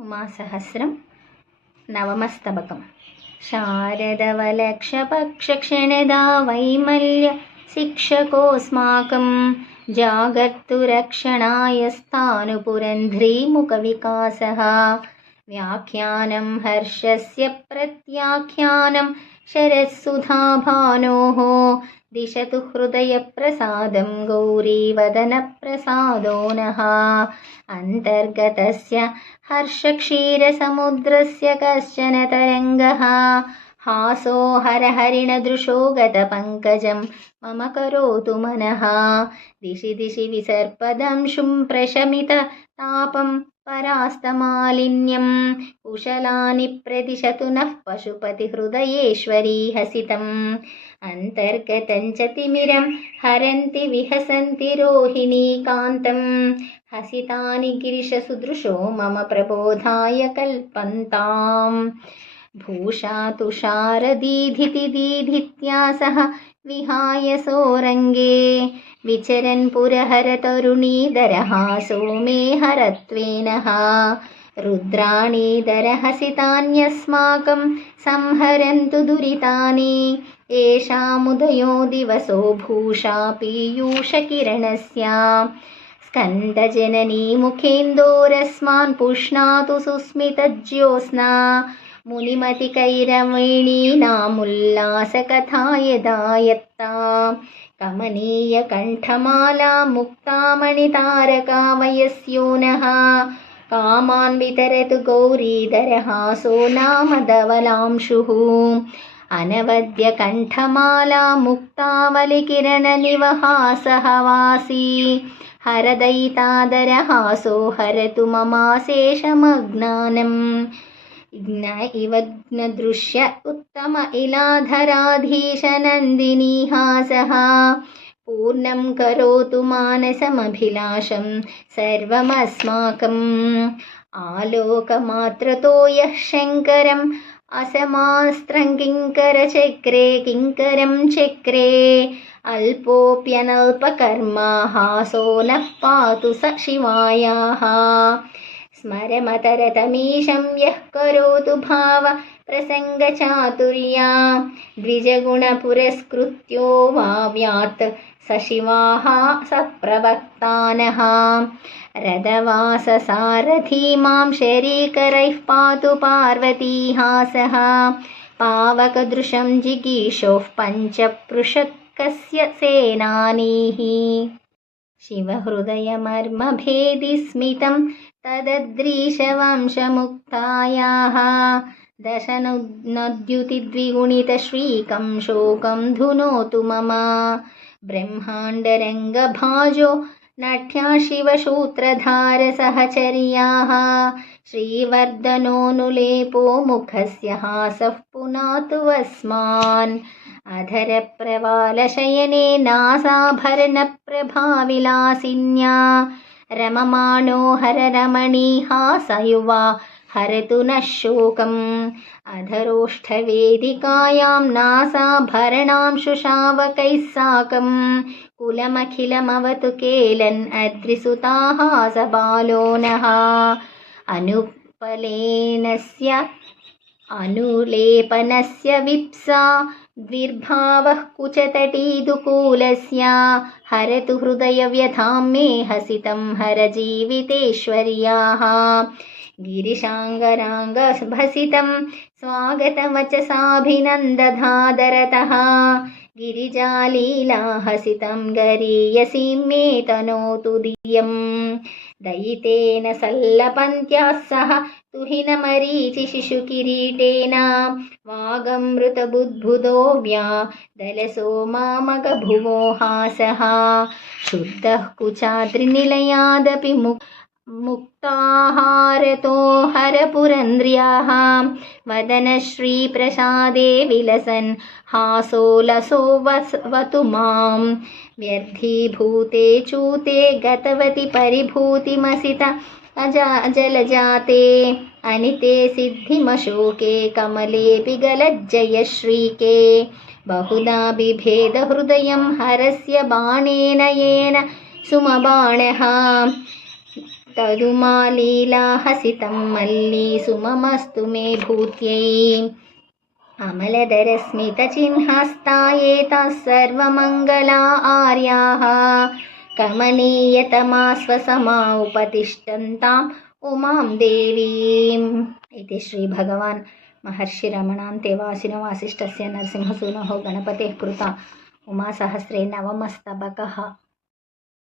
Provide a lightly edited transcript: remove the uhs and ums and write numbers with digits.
उमासहस्रं नवमस्तबकं शारदवलक्षपक्षक्षणदा वैमल्य शिक्षकोऽस्माकं जागर्तुरक्षणाय स्थाणुपुरन्ध्रीमुखविकासः व्याख्यानं हर्षस्य प्रत्याख्यानं शरत्सुधाभानोः दिशतु हृदयप्रसादं गौरीवदनप्रसादो नः अन्तर्गतस्य हर्षक्षीरसमुद्रस्य कश्चन तरङ्गः हासो हरहरिणदृशो गतपङ्कजं मम करोतु मनः दिशि दिशि विसर्पदंशुं प्रशमिततापं परास्तमालिन्यं कुशलानि प्रदिशतु नः पशुपतिहृदयेश्वरी हसितम् अन्तर्गतं च तिमिरं हरन्ति विहसन्ति रोहिणी कान्तं हसितानि गिरिशसुदृशो मम प्रबोधाय कल्पन्ताम् भूषा तुषारदीधितिदीधित्या सह विहाय सोरङ्गे विचरन् पुरहरतरुणीधरहासो मे हरत्वेनः रुद्राणीधरहसितान्यस्माकं संहरन्तु दुरितानि येषामुदयो दिवसो भूषा पीयूषकिरणस्य स्कन्दजननी मुखेन्दोरस्मान् पुष्णातु सुस्मितज्योत्स्ना मुनिमतिकैरवेणीनामुल्लासकथा यदा यत्ता कमनीयकण्ठमाला मुक्तामणितारका वयस्यो नः कामान् वितरतु गौरीधरहासो नाम धवलांशुः अनवद्यकण्ठमाला मुक्तावलिकिरणनिवहासः वासी हरदयिताधरहासो हरतु ममाशेषमज्ञानम् इवग्नदृश्य उत्तम इलाधराधीशनन्दिनीहासः पूर्णं करोतु मानसमभिलाषं सर्वमस्माकम् आलोकमात्रतो यः शङ्करम् असमास्त्रङ्किङ्करचक्रे किङ्करं चक्रे अल्पोऽप्यनल्पकर्मा हासो नः पातु स शिवायाः स्मरमतरतमीशं यः करोतु भाव प्रसङ्गचातुर्या द्विजगुणपुरस्कृत्यो वाव्यात् स शिवाः स प्रवक्तानः रदवाससारथी मां शरीकरैः पातु पार्वतीहासः पावकदृशं जिगीषोः पञ्चपृषत्कस्य सेनानीः शिवहृदयमर्मभेदि स्मितं तदद्रीशवंशमुक्तायाः दशनद्युतिद्विगुणितश्रीकं शोकं धुनोतु मम ब्रह्माण्डरङ्गभाजो नट्या शिवसूत्रधारसहचर्याः श्रीवर्धनोऽनुलेपो मुखस्य हासः पुनातु वस्मान् अधरप्रवालशयने नासाभरणप्रभाविलासिन्या रममाणो हररमणीहासयुवा हरतु नः शोकम् अधरोष्ठवेदिकायां नासाभरणांशुशावकैः साकं कुलमखिलमवतु केलन् अद्रिसुताहासबालो नः अनुलेपनस्य विप्सा द्विर्भावः कुचतटीदुकूलस्य हरतु हृदयव्यथां मे हसितं हरजीवितेश्वर्याः गिरिशाङ्गराङ्गभसितं स्वागतवचसाभिनन्दधादरतः गिरिजालीलाहसितं गरीयसीं मे तनोतु दियम् दयितेन सल्लपन्त्याः सह तुहिनमरीचिशिशुकिरीटेन वागमृतबुद्बुदो व्यादलसो मामगभुवो हासः शुद्धः कुचाद्रिनिलयादपि मुक्ताहारतो हरपुरन्द्र्याः वदनश्रीप्रसादे विलसन् हासोलसो वतु मां व्यर्थीभूते चूते गतवति परिभूतिमसित अजलजाते अनिते सिद्धिमशोके कमलेऽपि गलज्जयश्रीके बहुधा बिभेद हृदयं हरस्य बाणेन येन सुमबाणः तदुमालीलाहसितं मल्ली सुममस्तु मे भूत्यै अमलधरस्मितचिह्नास्तायेताः सर्वमङ्गला आर्याः कमनीयतमा स्वसमा उपतिष्ठन्ताम् उमां देवीम् इति श्रीभगवान् महर्षिरमणान्तेवासिनो वासिष्ठस्य नरसिंहसूनोः गणपतेः कृता उमासहस्रे नवमस्तबकः।